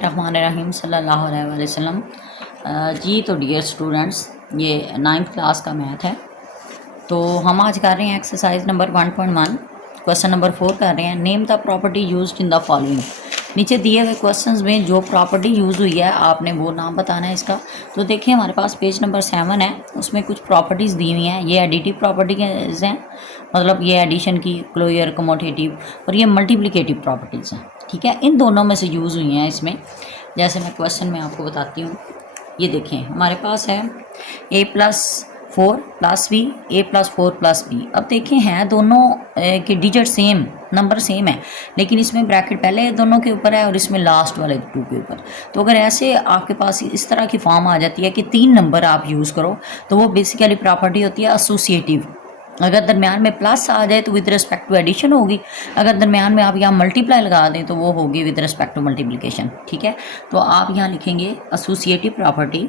बिस्मिल्लाहिर्रहमानिर्रहीम सल्लल्लाहु अलैहि वसल्लम। जी तो डियर स्टूडेंट्स, ये 9th क्लास का मैथ है। तो हम आज कर रहे हैं एक्सरसाइज नंबर 1.1, क्वेश्चन नंबर 4 कर रहे हैं। Name the property used in the following. नीचे दिए हुए क्वेश्चंस में जो प्रॉपर्टी यूज़ हुई है आपने वो नाम बताना है इसका। तो देखिए हमारे पास पेज नंबर 7 है, उसमें कुछ प्रॉपर्टीज़ दी हुई हैं। ये एडिटिव प्रॉपर्टीज़ हैं, मतलब ये एडिशन की, क्लोजर, कमोटेटिव, और ये मल्टीप्लिकेटिव प्रॉपर्टीज़ हैं। ठीक है, इन दोनों में से यूज़ हुई हैं इसमें। जैसे मैं क्वेश्चन में आपको बताती हूँ, ये देखें हमारे पास है a+4 + b, a+4 + b। अब देखें हैं दोनों के डिजिट सेम, नंबर सेम है, लेकिन इसमें ब्रैकेट पहले दोनों के ऊपर है और इसमें लास्ट वाले 2 के ऊपर। तो अगर ऐसे आपके पास इस तरह की फॉर्म आ जाती है कि 3 नंबर आप यूज़ करो, तो वो बेसिकली प्रॉपर्टी होती है एसोसिएटिव। अगर दरमियान में प्लस आ जाए तो विद रिस्पेक्ट टू एडिशन होगी, अगर दरमियान में आप यहाँ मल्टीप्लाई लगा दें तो वो होगी विद रिस्पेक्ट टू मल्टीप्लिकेशन। ठीक है, तो आप यहाँ लिखेंगे associative property,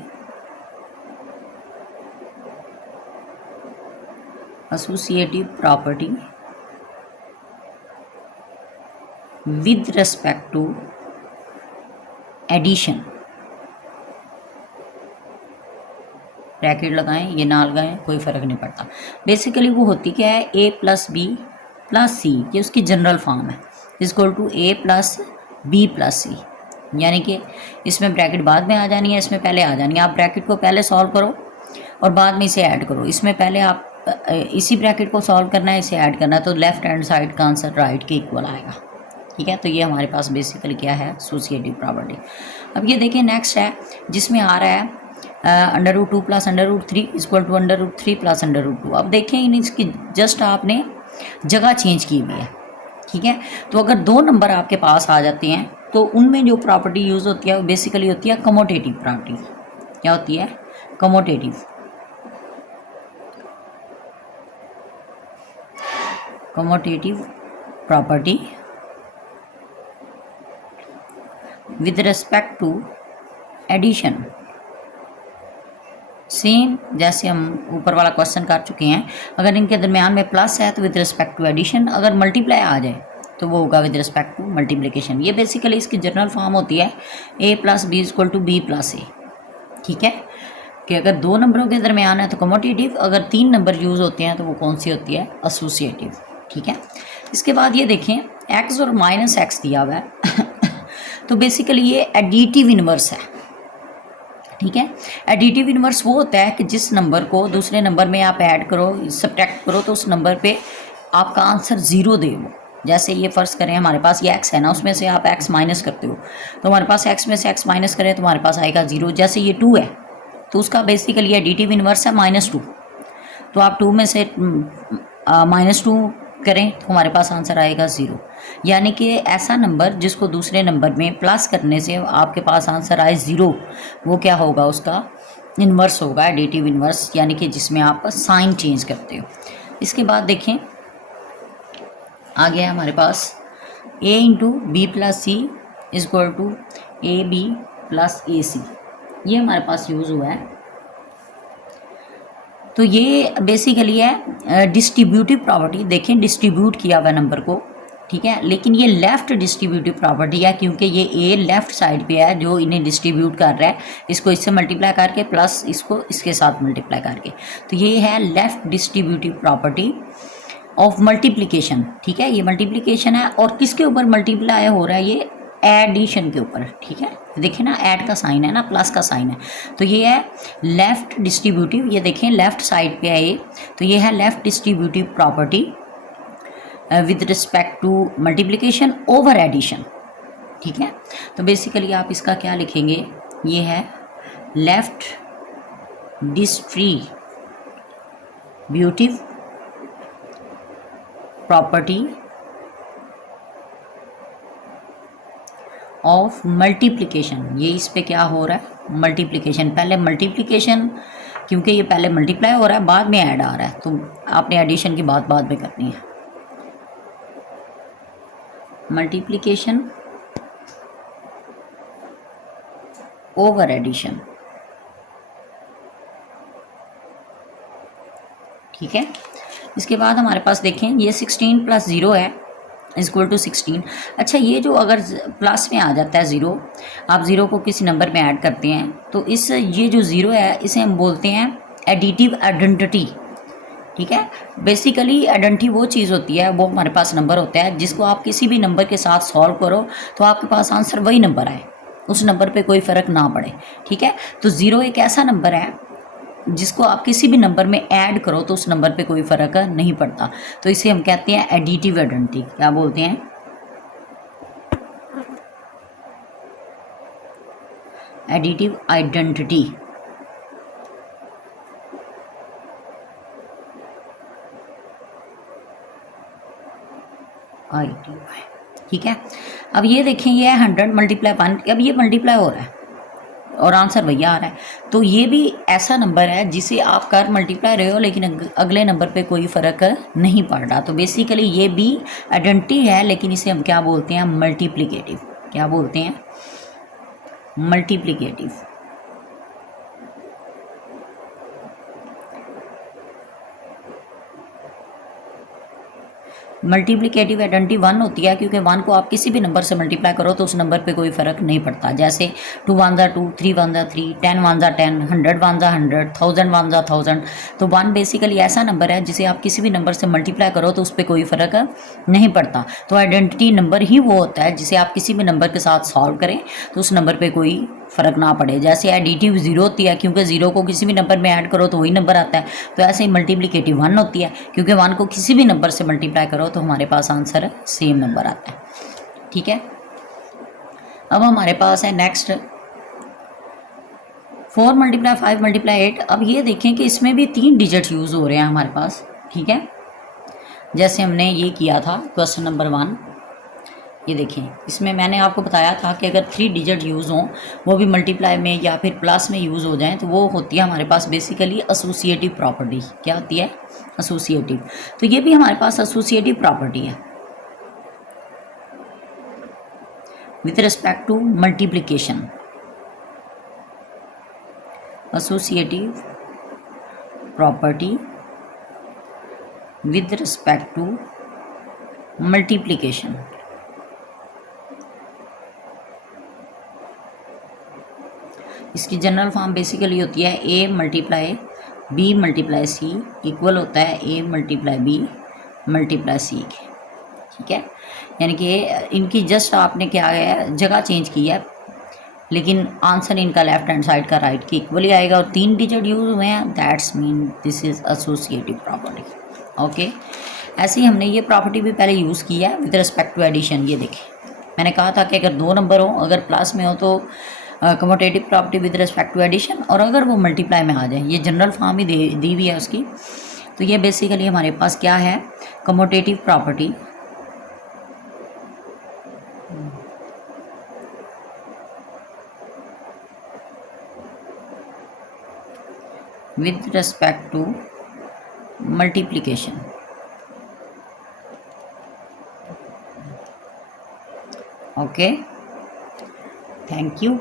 associative property with respect to addition. Bracket लगाएं, ये ना लगाएं, कोई फ़र्क नहीं पड़ता। बेसिकली वो होती क्या है, a+b + c, ये उसकी जनरल फॉर्म है, इक्वल टू a+b + c। यानी कि इसमें ब्रैकेट बाद में आ जानी है, इसमें पहले आ जानी है। आप ब्रैकेट को पहले सॉल्व करो और बाद में इसे ऐड करो। इसमें पहले आप इसी ब्रैकेट को सॉल्व करना है, इसे ऐड करना है, तो लेफ्ट हैंड साइड का आंसर राइट के इक्वल आएगा। ठीक है, तो ये हमारे पास बेसिकली क्या है, एसोसिएटिव प्रॉपर्टी। अब ये देखिए नेक्स्ट है, जिसमें आ रहा है √2 + √3 = √3 + √2। अब देखें इन इसकी जस्ट आपने जगह चेंज की हुई है। ठीक है, तो अगर 2 नंबर आपके पास आ जाते हैं तो उनमें जो प्रॉपर्टी यूज़ होती है वो बेसिकली होती है कमोटेटिव प्रॉपर्टी। क्या होती है, commutative. Commutative property with respect to addition. Same जैसे हम ऊपर वाला क्वेश्चन कर चुके हैं, अगर इनके दरमियान में प्लस है तो विद रिस्पेक्ट टू एडिशन, अगर मल्टीप्लाई आ जाए तो वो होगा विद रिस्पेक्ट टू मल्टीप्लिकेशन। ये बेसिकली इसकी जनरल फॉर्म होती है a+b = b + a। ठीक है, कि अगर 2 नंबरों के दरमियान है तो कमोटेटिव, अगर 3 नंबर यूज़ होते हैं तो वो कौन सी होती है, एसोसिएटिव। ठीक है, इसके बाद ये देखें x और -x दिया हुआ है तो बेसिकली ये एडिटिव इनवर्स है। ठीक है, एडिटिव इनवर्स वो होता है कि जिस नंबर को दूसरे नंबर में आप ऐड करो, सब्ट्रैक्ट करो, तो उस नंबर पे आपका आंसर 0 दे वो। जैसे ये फ़र्ज़ करें हमारे पास ये x है ना, उसमें से आप x माइनस करते हो, तो हमारे पास x में से x माइनस करें तो हमारे पास आएगा 0। जैसे ये 2 है तो उसका बेसिकली एडिटिव इनवर्स है -2, तो आप 2 में से -2 करें तो हमारे पास आंसर आएगा 0। यानी कि ऐसा नंबर जिसको दूसरे नंबर में प्लस करने से आपके पास आंसर आए 0, वो क्या होगा, उसका इन्वर्स होगा, एडिटिव इन्वर्स, यानी कि जिसमें आप साइन चेंज करते हो। इसके बाद देखें आ गया हमारे पास a × b + c = ab + ac। ये हमारे पास यूज़ हुआ है। तो ये बेसिकली है डिस्ट्रीब्यूटिव प्रॉपर्टी। देखें डिस्ट्रीब्यूट किया हुआ नंबर को, ठीक है, लेकिन ये लेफ़्ट डिस्ट्रीब्यूटिव प्रॉपर्टी है, क्योंकि ये ए लेफ़्ट साइड पे है जो इन्हें डिस्ट्रीब्यूट कर रहा है, इसको इससे मल्टीप्लाई करके प्लस इसको इसके साथ मल्टीप्लाई करके। तो ये है left distributive property of multiplication. ठीक है, ये मल्टीप्लिकेशन है और किसके ऊपर मल्टीप्लाई हो रहा है, ये एडिशन के ऊपर। ठीक है, देखिए ना ऐड का साइन है ना, प्लस का साइन है, तो ये है लेफ़्ट डिस्ट्रीब्यूटिव। ये देखें लेफ़्ट साइड पे है ये, तो ये है left distributive property with respect to multiplication over addition. ठीक है, तो बेसिकली आप इसका क्या लिखेंगे, ये है left distributive property of multiplication. ये इस पे क्या हो रहा है, मल्टीप्लिकेशन। पहले मल्टीप्लिकेशन, क्योंकि ये पहले मल्टीप्लाई हो रहा है, बाद में ऐड आ रहा है, तो आपने एडिशन की बात बाद में करनी है। Multiplication over addition. ठीक है, इसके बाद हमारे पास देखें ये 16 + 0 है, इज इक्वल टू 16। अच्छा, ये जो अगर प्लस में आ जाता है ज़ीरो, आप ज़ीरो को किसी नंबर में ऐड करते हैं तो इस ये जो ज़ीरो है इसे हम बोलते हैं एडिटिव आइडेंटिटी। ठीक है, बेसिकली आइडेंटिटी वो चीज़ होती है, वो हमारे पास नंबर होता है जिसको आप किसी भी नंबर के साथ सॉल्व करो तो आपके पास आंसर वही नंबर आए, उस नंबर पे कोई फ़र्क ना पड़े। ठीक है, तो ज़ीरो एक ऐसा नंबर है जिसको आप किसी भी नंबर में ऐड करो तो उस नंबर पे कोई फ़र्क नहीं पड़ता, तो इसे हम कहते हैं एडिटिव आइडेंटिटी। क्या बोलते हैं? Additive identity. ठीक है, अब ये देखें, ये है 100 मल्टीप्लाई 1, अब ये मल्टीप्लाई हो रहा है और आंसर वही आ रहा है, तो ये भी ऐसा नंबर है जिसे आप कर मल्टीप्लाई रहे हो लेकिन अगले नंबर पे कोई फ़र्क नहीं पड़ रहा, तो बेसिकली ये भी आइडेंटिटी है, लेकिन इसे हम क्या बोलते हैं? मल्टीप्लिकेटिव। क्या बोलते हैं? मल्टीप्लिकेटिव। मल्टीप्लिकेटिव आइडेंटिटी 1 होती है क्योंकि 1 को आप किसी भी नंबर से मल्टीप्लाई करो तो उस नंबर पे कोई फ़र्क नहीं पड़ता, जैसे 2 1 जा 2, 3 1 जा 3, 10 1 जा 10, 100 1 जा 100, 1000 1 जा 1000। तो 1 बेसिकली ऐसा नंबर है जिसे आप किसी भी नंबर से मल्टीप्लाई करो तो उस पर कोई फ़र्क नहीं पड़ता, तो आइडेंटिटी नंबर ही वो होता है जिसे आप किसी भी नंबर के साथ सॉल्व करें तो उस नंबर पर कोई फ़र्क ना पड़े। जैसे एडिटिव ज़ीरो होती है क्योंकि ज़ीरो को किसी भी नंबर में ऐड करो तो वही नंबर आता है, तो ऐसे ही मल्टीप्लिकेटिव 1 होती है क्योंकि 1 को किसी भी नंबर से मल्टीप्लाई करो तो हमारे पास आंसर सेम नंबर आता है। ठीक है, अब हमारे पास है नेक्स्ट 4 मल्टीप्लाई 5 मल्टीप्लाई 8। अब ये देखें कि इसमें भी 3 डिजिट यूज़ हो रहे हैं हमारे पास। ठीक है, जैसे हमने ये किया था क्वेश्चन नंबर 1, ये देखें, इसमें मैंने आपको बताया था कि अगर 3 डिजिट यूज़ हों, वो भी मल्टीप्लाई में या फिर प्लस में यूज़ हो जाएं, तो वो होती है हमारे पास बेसिकली एसोसिएटिव प्रॉपर्टी। क्या होती है? एसोसिएटिव। तो ये भी हमारे पास एसोसिएटिव प्रॉपर्टी है with respect to multiplication. Associative property with respect to multiplication. इसकी जनरल फॉर्म बेसिकली होती है A multiply B multiply C equal होता है A multiply B multiply C के। ठीक है, यानी कि इनकी जस्ट आपने क्या है, जगह चेंज की है, लेकिन आंसर इनका लेफ्ट हैंड साइड का राइट की इक्वली आएगा और 3 डिजिट यूज हुए हैं, that's mean this is associative property. Okay, ऐसे ही हमने ये प्रॉपर्टी भी पहले यूज़ की है विद रिस्पेक्ट टू एडिशन। ये देखें, मैंने कहा था कि अगर 2 नंबर हो, अगर प्लस में हो तो commutative property with respect to addition, और अगर वो मल्टीप्लाई में आ जाए, ये जनरल फॉर्म ही दी हुई है उसकी। तो ये बेसिकली हमारे पास क्या है? Commutative property with respect to multiplication। okay, thank you।